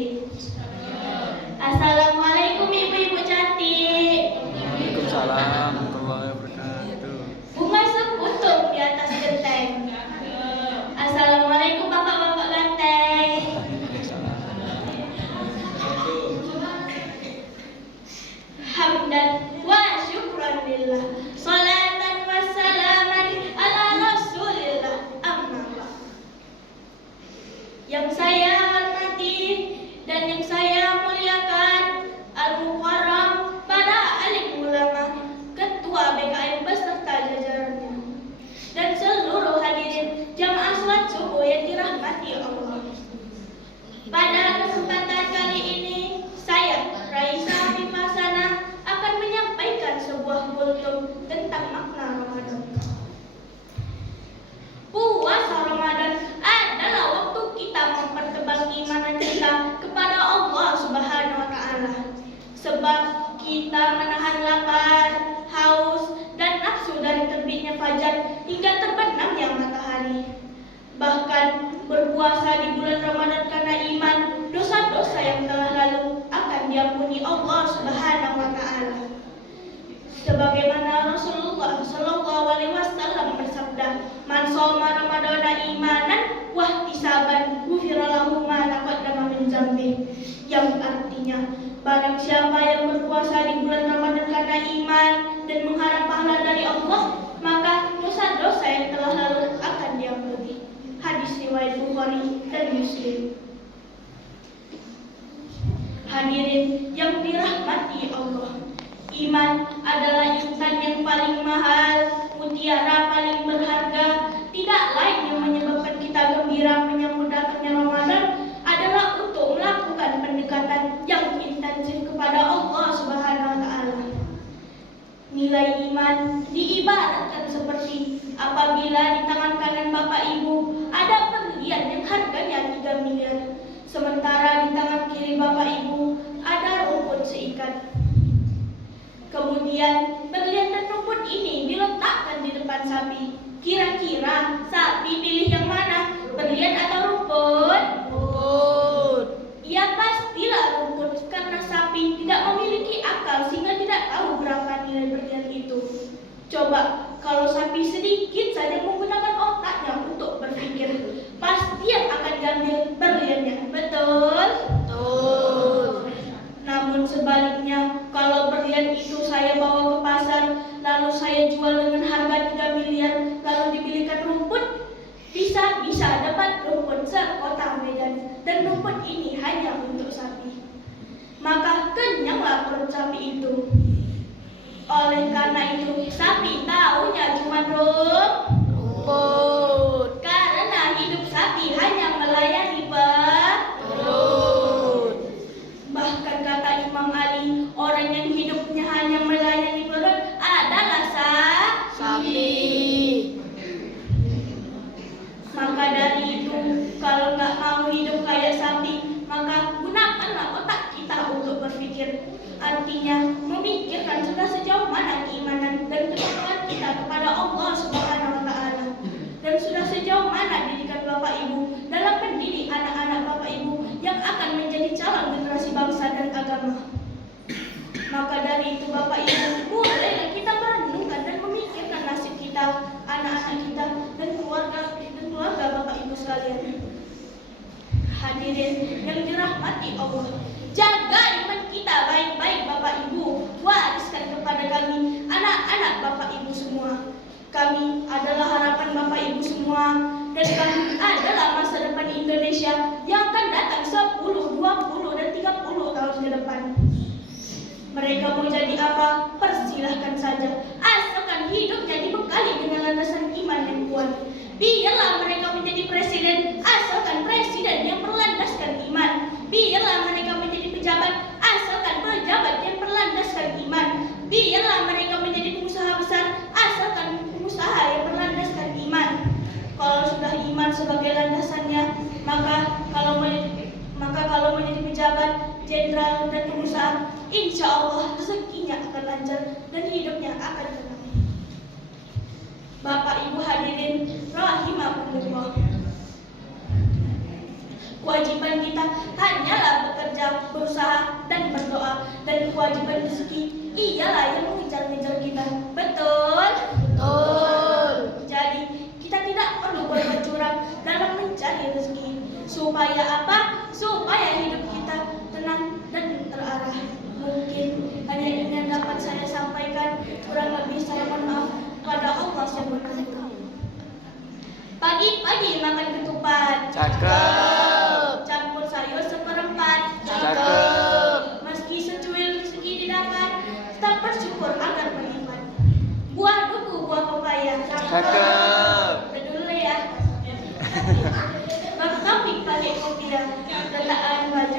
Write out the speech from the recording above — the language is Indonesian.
berdiri. Assalamualaikum ibu-ibu cantik. Waalaikumsalam warahmatullahi wabarakatuh. Bunga seputung di atas genteng. Assalamualaikum bapak-bapak ganteng. Hamdan wa syukran lillah. Salatan wa salaman ala rasulillah. Amma ba'd. Yang saya hormati dan yang saya muliakan, Al-Mukarram pada alim ulama, Ketua BKM beserta jajarannya, dan seluruh hadirin jamaah salat subuh yang dirahmati Allah. Pada kesempatan kali ini, saya, Raisa Hafifasana, akan menyampaikan sebuah kultum tentang makna Ramadan. Puasa Ramadan adalah waktu kita mempertebal keimanan kita kepada Allah Subhanahu wa Ta'ala. Sebab kita menahan lapar, haus, dan nafsu dari terbitnya fajar hingga terbenamnya matahari. Bahkan berpuasa di bulan Ramadan karena iman, dosa-dosa yang telah lalu akan diampuni Allah Subhanahu wa Ta'ala. Sebagaimana Rasulullah Shallallahu Alaihi Wasallam bersabda, "Man shoma Ramadana imanan wahtisaban, ghufira lahu ma taqaddama min dzambi." Yang artinya, barang siapa yang berpuasa di bulan Ramadan karena iman dan mengharap pahala dari Allah, maka dosa-dosa yang telah lalu akan diampuni. Hadis riwayat Bukhari dan Muslim. Hadirin yang dirahmati Allah, iman adalah insan yang paling mahal, mutiara paling berharga. Tidak lain yang menyebabkan kita gembira menyambut datangnya Ramadan adalah untuk melakukan pendekatan yang intensif kepada Allah Subhanahu wa Ta'ala. Nilai iman diibaratkan seperti apabila di tangan kanan Bapak Ibu ada berlian yang harganya 3 miliar, sementara di tangan kiri Bapak Ibu ada rumput seikat. Kemudian berlian dan rumput ini diletakkan di depan sapi. Kira-kira sapi pilih yang mana? Berlian atau rumput? Rumput. Ya pastilah rumput, karena sapi tidak memiliki akal sehingga tidak tahu berapa nilai berlian itu. Coba kalau sapi sedikit saja menggunakan otaknya untuk berpikir, pasti yang akan diambil berliannya. Betul? Betul. Namun sebaliknya, kalau berlian itu saya bawa ke pasar, lalu saya jual dengan harga 3 miliar, lalu dibelikan rumput, bisa-bisa dapat rumput sekota Medan, dan rumput ini hanya untuk sapi. Maka kenyanglah perut sapi itu. Oleh karena itu, sapi taunya cuma rumput. Karena hidup sapi hanya melayani perut. Bahkan kata Imam Ali, orang yang hidupnya hanya melayani perut adalah sapi. Maka dari itu, kalau nggak mau hidup kayak sapi, maka gunakanlah otak kita untuk berpikir. Artinya, memikirkan sudah sejauh mana keimanan dan ketakwaan kita kepada Allah Subhanahu wa Ta'ala, dan sudah sejauh mana didikan Bapak Ibu dalam mendidik anak-anak Bapak Ibu yang akan menjadi calon generasi bangsa dan agama. Maka dari itu Bapak Ibu, mulailah kita merenungkan dan memikirkan nasib kita, anak-anak kita, dan keluarga Bapak Ibu sekalian. Hadirin yang dirahmati Allah, jaga iman kita baik-baik Bapak Ibu. Wariskan kepada kami, anak-anak Bapak Ibu semua. Kami adalah harapan Bapak Ibu semua, dan kami adalah masa depan Indonesia yang akan datang 10, 20, dan 30 tahun ke depan. Mereka mau jadi apa? Persilahkan saja, asalkan hidupnya dibekali dengan landasan iman yang kuat. Biarlah mereka menjadi presiden, asalkan presiden yang berlandaskan iman. Biarlah mereka menjadi pejabat, asalkan pejabat yang berlandaskan iman. Biarlah mereka menjadi pengusaha besar, asalkan pengusaha yang berlandaskan iman. Kalau sudah iman sebagai landasannya, maka kalau menjadi pejabat, jenderal, dan pengusaha, insya Allah rezekinya akan lancar dan hidupnya akan tenang. Bapak Ibu hadirin rahimakumullah, Kewajiban kita hanyalah bekerja, berusaha, dan berdoa. Dan kewajiban rezeki ialah yang mengejar-ngejar kita. Betul? Betul. Jadi kita tidak perlu berbuat curang dalam mencari rezeki. Supaya apa? Supaya hidup kita tenang dan terarah. Mungkin hanya ini yang dapat saya sampaikan. Kurang lebih saya mohon maaf pada Allah SWT. Pagi-pagi makan ketupat, Cakep. campur sayur seperempat, Cakep. meski secuil rezeki didapat, tetap bersyukur agar berlipat. Buah duku, buah pepaya, Cakep. udah dulu ya. Bang Taufik pakai kopiah, letakkan baju